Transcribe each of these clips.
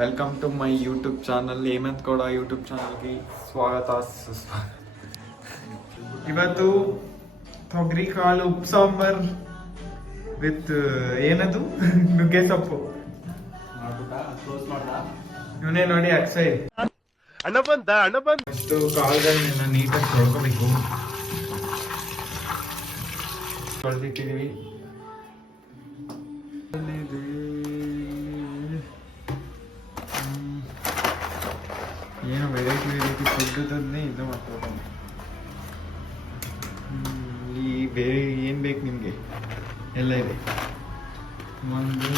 Welcome to my YouTube channel Hemanth Gowda YouTube ಚಾನಲ್ಗೆ ಸ್ವಾಗತ ಸುಸ್ವಾಗತ. ಇವತ್ತು ತೊಗರಿ ಕಾಳು ಉಪ್ಪು ಸಾಂಬಾರ್ ವಿತ್ ಏನದು ನುಗ್ಗೆ ಸೊಪ್ಪು. ಇವನೇ ನೋಡಿ ಅಕ್ಷಯ್ ಅಷ್ಟು ಕಾಳುಗಳನ್ನ ನೀಟಾಗಿ ತೊಳ್ಕೊಬೇಕು. ತೊಳೆದಿಟ್ಟಿದೀವಿ. ಏನೋ ವೆರೈಟಿ ಫುಡ್ಡನ್ನೇ ಇದು ಮಾಡ್ತಾರೆ. ಈ ಬೇರೆ ಏನು ಬೇಕು ನಿಮಗೆ ಎಲ್ಲ ಇದೆ. ಒಂದು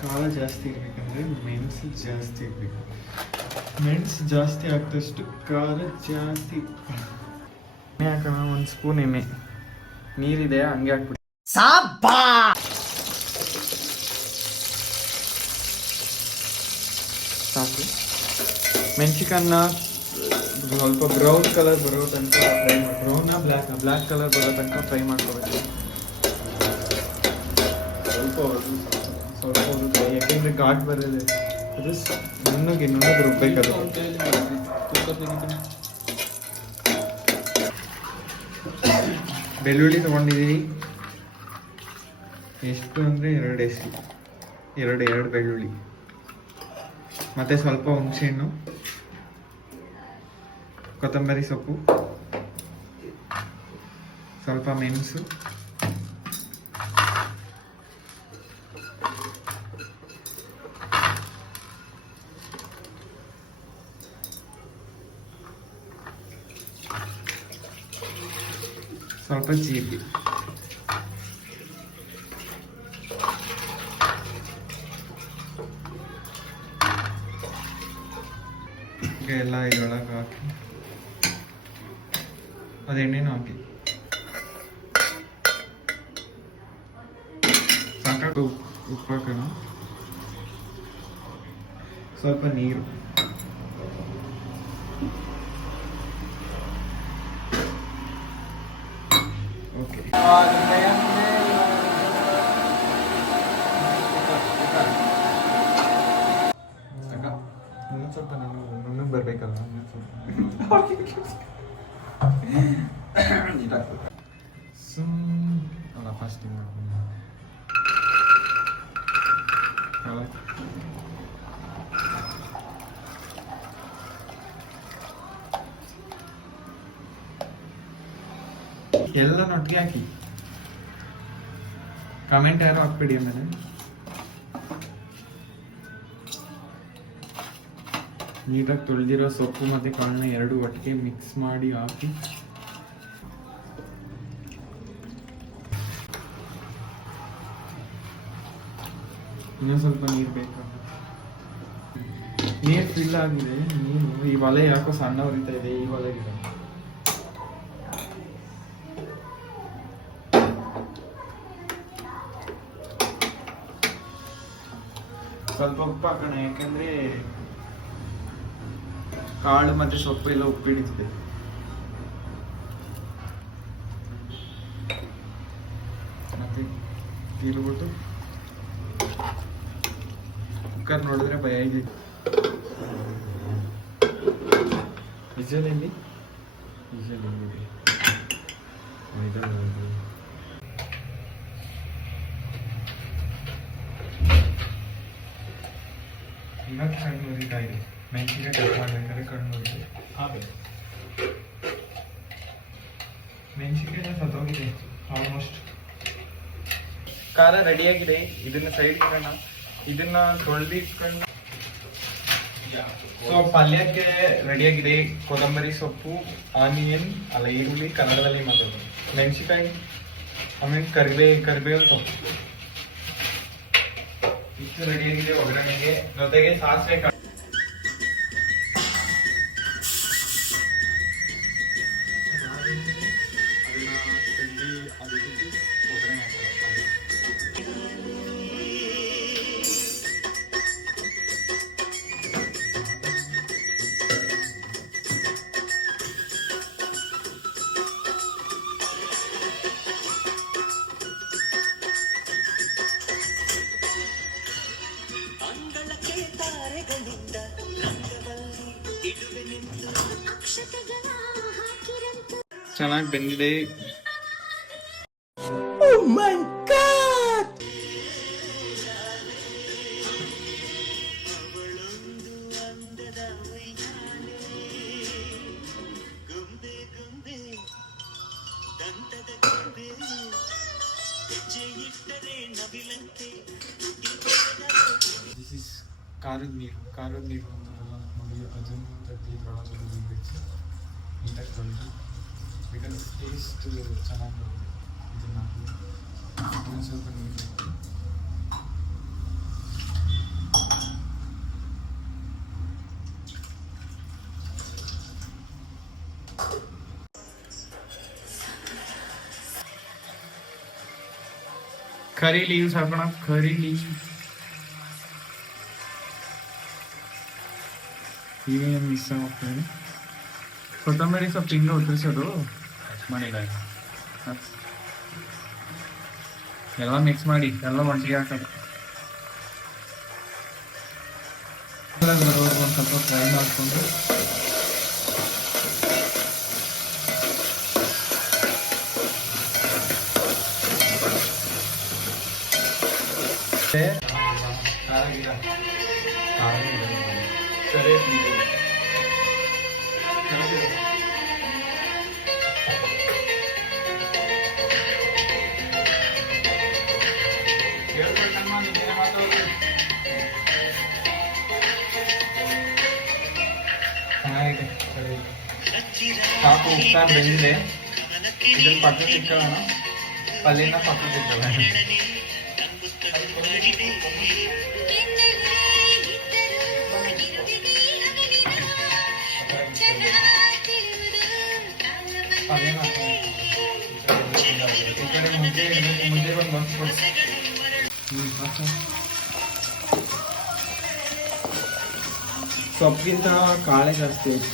ಖಾರ ಜಾಸ್ತಿ ಇರಬೇಕಂದ್ರೆ ಮೆಣಸು ಜಾಸ್ತಿ ಇರಬೇಕು. ಮೆಣಸು ಜಾಸ್ತಿ ಹಾಕಿದಷ್ಟು ಖಾರ ಜಾಸ್ತಿ. ಎಣ್ಣೆ ಹಾಕೋಣ, ಒಂದು ಸ್ಪೂನ್ ಎಣ್ಣೆ. ನೀರಿದೆ ಹಂಗೆ ಹಾಕ್ಬಿಡಿ. ಸಾಕು. ಮೆಣಸಿಕನ್ನ ಸ್ವಲ್ಪ ಬ್ರೌನ್ ಕಲರ್ ಬರೋ ತನಕ ಫ್ರೈ ಮಾಡಿ. ಬ್ಲ್ಯಾಕ್ ಕಲರ್ ಬರೋ ತನಕ ಫ್ರೈ ಮಾಡ್ಕೋಬೇಕು. ಸ್ವಲ್ಪ ಹೊರದು ಯಾಕೆಂದ್ರೆ ಘಾಟ್ ಬರೋದು. ಅದು ನುಣ್ಣಗೆ ರುಬ್ಬೇಕದು. ಬೆಳ್ಳುಳ್ಳಿ ತೊಗೊಂಡಿದ್ದೀವಿ. ಎಷ್ಟು ಅಂದರೆ ಎರಡು ಬೆಳ್ಳುಳ್ಳಿ, ಮತ್ತು ಸ್ವಲ್ಪ ಹುಣಸೆಹಣ್ಣು, ಕೊತ್ತಂಬರಿ ಸೊಪ್ಪು, ಸ್ವಲ್ಪ ಮೆಣಸು, ಸ್ವಲ್ಪ ಜೀರಿಗೆ. ಎಲ್ಲ ಇದರೊಳಗೆ ಹಾಕಿ ಅದು ಎಣ್ಣೆನೂ ಹಾಕಿ ಸಾಕಾಗ ಉಪ್ಪು ಹಾಕೋಣ. ಸ್ವಲ್ಪ ನೀರು. ಓಕೆ, ಸ್ವಲ್ಪ ನಾನು ಬರ್ಬೇಕಲ್ಲ. ಅಲ್ಲ ಫಸ್ಟ್ ಎಲ್ಲ ಒಟ್ಟಿಗೆ ಹಾಕಿ. ಕಮೆಂಟ್ ಯಾರು ಹಾಕ್ಬಿಡಿ. ಆಮೇಲೆ ನೀಟಾಗಿ ತೊಳೆದಿರೋ ಸೊಪ್ಪು ಮತ್ತು ಕಾಳನ್ನ ಎರಡು ಒಟ್ಟಿಗೆ ಮಿಕ್ಸ್ ಮಾಡಿ ಹಾಕಿ. ಇನ್ನೂ ಸ್ವಲ್ಪ ನೀರು ಬೇಕು. ನೀರು ಫಿಲ್ ಆಗಿದೆ. ನೀರು ಈ ಒಲೆ ಯಾಕೋ ಸಣ್ಣ ಉರಿತಾ ಇದೆ. ಈ ಒಲೆಗೆ ಸ್ವಲ್ಪ ಉಪ್ಪು ಹಾಕೋಣ, ಯಾಕಂದ್ರೆ ಕಾಳು ಮತ್ತೆ ಸೊಪ್ಪು ಎಲ್ಲ ಉಪ್ಪಿಡಿದೆ. ಮತ್ತೆ ತಿರುಗ್ಬಿಟ್ಟು ಕುಕ್ಕರ್ ನೋಡಿದ್ರೆ ಭಯ ಇದೆ. ವಿಜಲ್ ಎಲ್ಲಿ ಇವಾಗ ಕಣ್ಣು ಉರಿತಾ ಇದೆ. ಮೆಣಸಿಗೆ ಕಟ್ ಮಾಡ್ಬೇಕಾದ್ರೆ ಕಣ್ಣು ಉರಿತು. ಮೆಣಸಿಗೆ ಸತ್ತೋಗಿದೆ ಆಲ್ಮೋಸ್ಟ್. ಖಾರ ರೆಡಿಯಾಗಿದೆ. ಇದನ್ನ ಸೈಡ್ ಇಡೋಣ. ಇದನ್ನ ತೊಳೆದಿಟ್ಕೊಂಡು ಸೊ ಪಲ್ಯಕ್ಕೆ ರೆಡಿಯಾಗಿದೆ. ಕೊತ್ತಂಬರಿ ಸೊಪ್ಪು, ಆನಿಯನ್ ಅಲ್ಲ ಈರುಳ್ಳಿ ಕನ್ನಡದಲ್ಲಿ ಮಾತಾಡೋದು, ಮೆಣಸಿಕಾಯಿ, ಆಮೇಲೆ ಕರಿಬೇವು ಸೊಪ್ಪು ಇಷ್ಟು ರೆಡಿಯಾಗಿದೆ ಒಗ್ಗರಣೆಗೆ. ಜೊತೆಗೆ ಸಾಸಿವೆ ಚೆನ್ನಾಗಿ ಬೆಂದಿದೆ. ಖಾರದ ನೀರು ಅಂತಾರಲ್ಲ ನೋಡಿ, ಅದನ್ನು ತೆಗೆದು ಇದ್ರೊಳಗೆ ಬಿಡಬೇಕು ನೀಟಾಗಿ ತೊಳೆದು, ಬಿಕಾಸ್ ಟೇಸ್ಟ್ ಚೆನ್ನಾಗಿ ಬರುತ್ತೆ. ಇದನ್ನು ಹಾಕಿ ಇನ್ನೊಂದು ಸ್ವಲ್ಪ ನೀರು ಹಾಕಿ ಕರಿ ಲೀವ್ಸ್ ಹಾಕೋಣ. ಕರಿ ಲೀವ್ಸ್ ಈಗೇನು ಮಿಸ್ ಆಗ್ತದೆ. ಕೊತ್ತಂಬರಿ ಸ್ವಲ್ಪ ಹಿಂಗೆ ಉತ್ತರಿಸೋದು ಮನೆಗೆ ಎಲ್ಲ ಮಿಕ್ಸ್ ಮಾಡಿ ಎಲ್ಲ ಒಟ್ಟಿಗೆ ಹಾಕೋದು. ಒಂದು ಸ್ವಲ್ಪ ಫ್ರೈ ಮಾಡಿಕೊಂಡು ಸಾಕು. ಉಪ್ಪ ಬೆಂದಿದೆ. ಇದನ್ನ ಪಕ್ಕಕ್ಕೆ ಇಟ್ಕೊಳ್ಳೋಣ. ಪಲ್ಯನ ಪಕ್ಕಕ್ಕೆ ಇಟ್ಕೊಳ್ಳೋಣ. ಈ ಕಡೆ ಮುದ್ದೆ ಒಂದು ಬನ್ಸ್ಕೊಡು. ಸೊಪ್ಪಿಗಿಂತ ಕಾಳೆ ಜಾಸ್ತಿ ಐತಿ.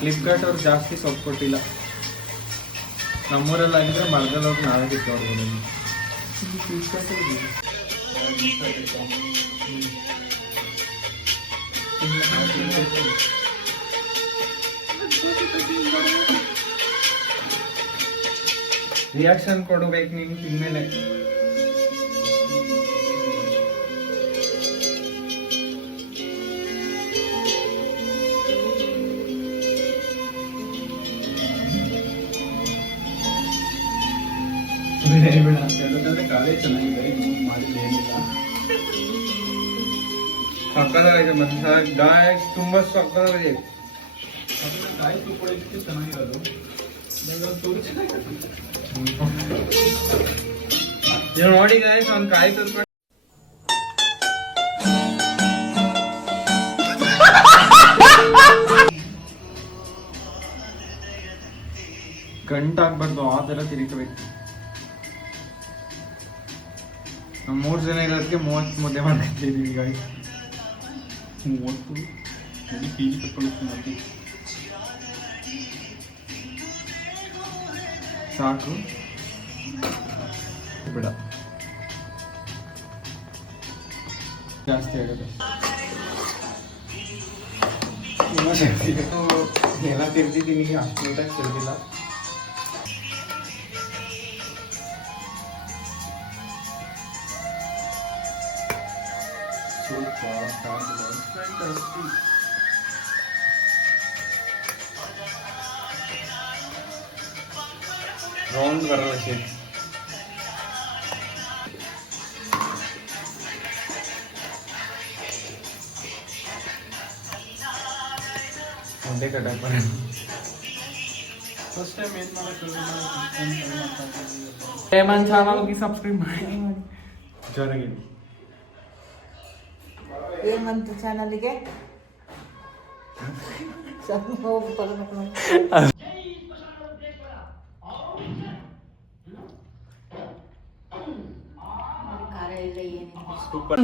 ಫ್ಲಿಪ್ಕಾರ್ಟ್ ಅವ್ರು ಜಾಸ್ತಿ ಸೊಪ್ಪು ಕೊಟ್ಟಿಲ್ಲ. ನಮ್ಮೂರಲ್ಲಾಗಿದ್ರೆ ಮರದಲ್ಲಿ ಹೋಗಿ ನಾವೇ ಕಿತ್ಕೊಡ್ಬೋದು. ರಿಯಾಕ್ಷನ್ ಕೊಡಬೇಕು ನೀನು ತಿಂದ್ಮೇಲೆ. ಬೇಡ ಹೇಳೋದಾದ್ರೆ ಕಾಲೇ ಚೆನ್ನಾಗಿದೆ, ಮಾಡಿದ್ರೆ ಏನಿಲ್ಲ. ಸಕ್ಕದಾಗಿದೆ ಮತ್ತೆ ಗಾಯ ತುಂಬ ಸಕ್ಕದಾಗಿದೆ. ಅದನ್ನ ಕಾಯಿ ತುಪ್ಪ ಚೆನ್ನಾಗಿರೋದು ನೋಡಿ ಗಾಯ್ಸ್, ಒಂದು ಕಾಯಿ ತುಪ್ಪ ಗಂಟಾಗ್ಬಾರ್ದು, ಆ ಥರ ತಿರುಗಬೇಕು. ನಾವು 3 ಜನ ಇರೋದಕ್ಕೆ 30 ಮುದ್ದೆ ಮಾಡ್ತಿದ್ದೀವಿ ಗಾಯ್ಸ್. 30 ಕೆಜಿ ಕಟ್ಕೊಂಡು ಸಾಕು. ಬಿಡ ಜಾಸ್ತಿ ಆಗುತ್ತೆ. ಎಲ್ಲ ತಿರ್ತಿದ್ದೀನಿ, ಅಷ್ಟು ನೀಟಾಗಿ ತಿರ್ದಿಲ್ಲ. ರೌಂಡ್ ಬರಲ್ಲ ಶೇಪ್. ಒಂದೇ ಕಟ್ಟಕ್ಕೆ ಬರೋಣ. ಫಸ್ಟ್ ಟೈಮ್ ಏನು ಮಾಡೋಕ್ಕೆ ನನ್ನ ಚಾನಲ್ಗೆ ಸಬ್ಸ್ಕ್ರೈಬ್ ಮಾಡಿ ಜೋರಾಗಿ. ಏಮಂತ ಚಾನಲ್ಗೆ ಸೂಪರ್.